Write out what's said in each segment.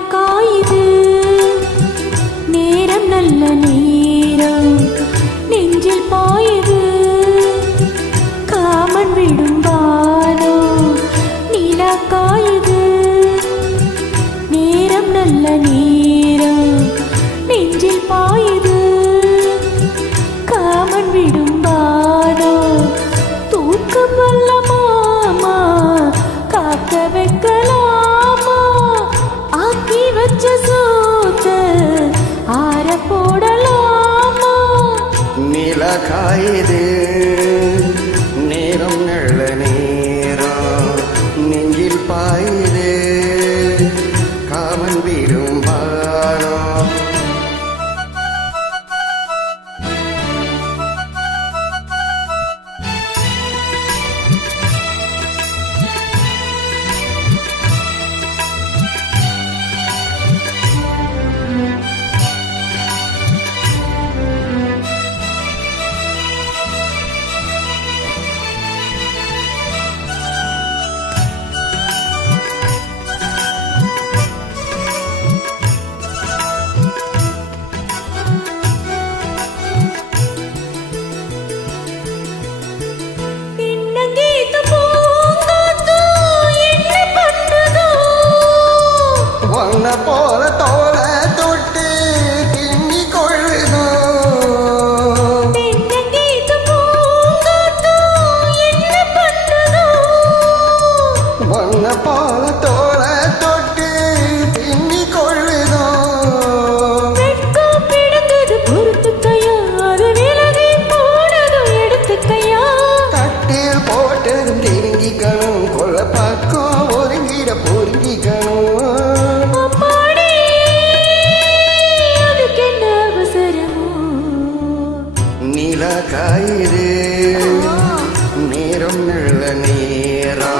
விழாக்கா இது நேரம் நல்ல நேரம் நெஞ்சில் பாயுது. காமன் விடும் பாலோ நிலாக்கா இது நேரம் நல்ல நேரம் நெஞ்சில் பாயுது. காமன் விடும் ஆயிரு. நேரம் எழுத நேரா.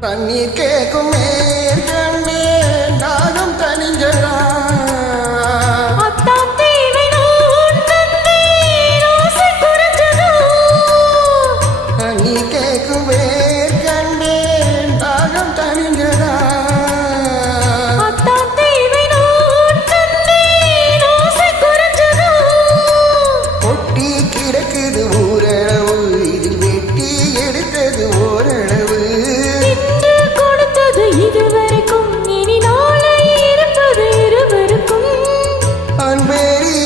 Panikeko me ஊரளவு இதில் வெட்டி எடுத்தது ஓரளவு. கொடுத்தது இதுவரைக்கும் இனி நாளை இருப்பது இருவருக்கும். அன்பேரி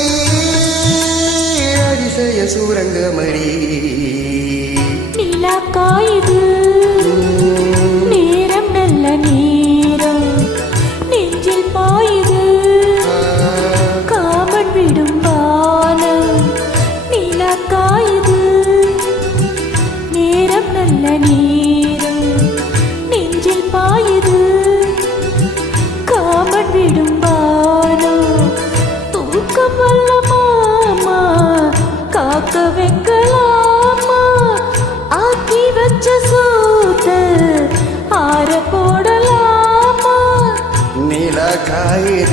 அதிசய சூரங்கமணி. நிலாக்காயுது நேரம் நல்ல நேரம். நெஞ்சில் பாயுது காமன் விடும் பாலம் நல்ல நீரும். நெஞ்சில் பாயுது. காமன் விடும் வானோ தூக்கம் வல்ல மாமா. காக்க வைக்கலாமா? ஆக்கி வச்ச சோத்த ஆற போடலாமா? நிலக்காயிரம்